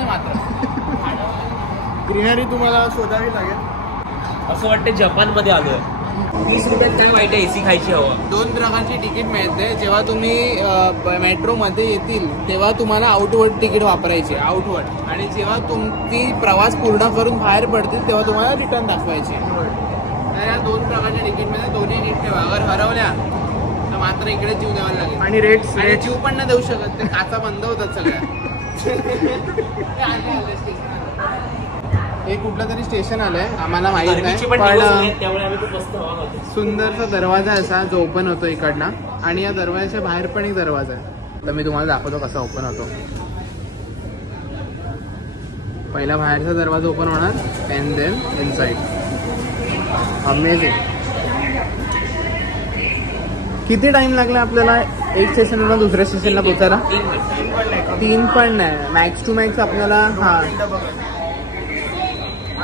नाही मात्र ग्रीनरी तुम्हाला शोधावी लागेल. असं वाटतं जपानमध्ये आलोय. 20 रुपयात काय वाईट आहे एसी खायची हवं. 2 प्रकारची तिकीट मिळते. जेव्हा तुम्ही मेट्रोमध्ये येतील तेव्हा तुम्हाला आउटवर्ड तिकीट वापरायची आउटवर्ड, आणि जेव्हा तुमची प्रवास पूर्ण करून बाहेर पडतील तेव्हा तुम्हाला रिटर्न दाखवायची. तर या 2 प्रकारच्या तिकीटमध्ये दोन्ही नीट ठेवा. अगर हरवल्या तर मात्र इकडे जीव द्यावा लागेल. आणि रेट जीव पण नाही देऊ शकत, ते काचा बंद होतात सगळ्या. हे कुठलं तरी स्टेशन आलंय आम्हाला माहित नाही, पण सुंदरसा दरवाजा असा जो ओपन होतो इकडनं, आणि या दरवाजाच्या बाहेर पण एक दरवाजा आहे. तर मी तुम्हाला दाखवतो कसा ओपन होतो. पहिला बाहेरचा दरवाजा ओपन होणार, अँड देन इनसाइड. अमेझिंग. किती टाइम लागला आपल्याला एक स्टेशनवरून दुसऱ्या स्टेशनला पोहोचायला? 3 पण नाही, मॅक्स टू मॅक्स आपल्याला. हा,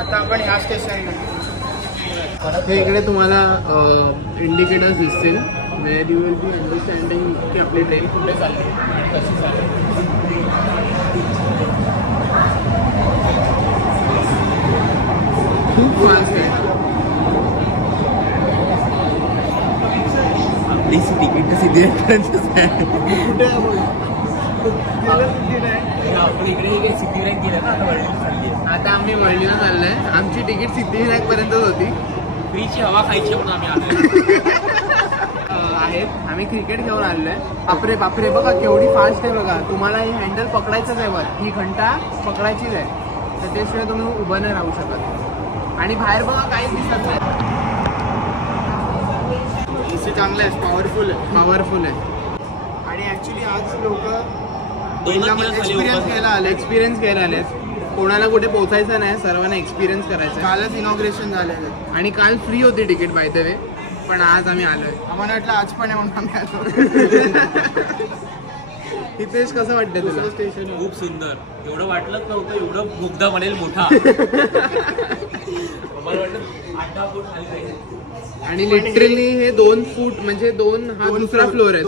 आता आपण ह्या स्टेशन हे इकडे तुम्हाला इंडिकेटर्स दिसतील, where you will be understanding की आपली ट्रेन कुठे चालली कशी चालली. खूप फास्ट आहे. आपली तिकीट सिद्धिविनायकपर्यंतच आहे. कुठे आपण इकडे सिद्धिविनायक गेलं ना, आता आम्ही वळलीला चाललोय. आमची तिकीट सिद्धिविनायक पर्यंतच होती. फ्रीची हवा खायची म्हणून आम्ही आलो आहेत. आम्ही क्रिकेट घेऊन आलोय. बापरे बापरे, बघा केवढी फास्ट आहे बघा. तुम्हाला ही हँडल पकडायचंच आहे, वर ही घंटा पकडायचीच आहे, तर त्याशिवाय तुम्ही उभं नाही राहू शकत. आणि बाहेर बघा काहीच दिसत नाही. एसी चांगलं आहे, पॉवरफुल आहे, पॉवरफुल आहे. आणि ऍक्च्युली आज लोक एक्सपिरियन्स घ्यायला आले. कोणाला कुठे पोहोचायचं नाही, सर्वांना एक्सपिरियन्स करायचं. कालच इनॉग्रेशन झालेलं आणि काल फ्री होती तिकीट बाय द वे, पण आज आम्ही आलोय. आम्हाला वाटलं आज पण आहे म्हणून आम्ही आलो. हितेश कसं वाटतं तुला स्टेशन? खूप सुंदर. एवढं वाटलंच नव्हतं एवढं बोगदा बनेल मोठा. मला वाटतं 8-10 फूट खाली. आणि लिटरली हे 2 फूट म्हणजे 2 हा दुसरा फ्लोर आहे.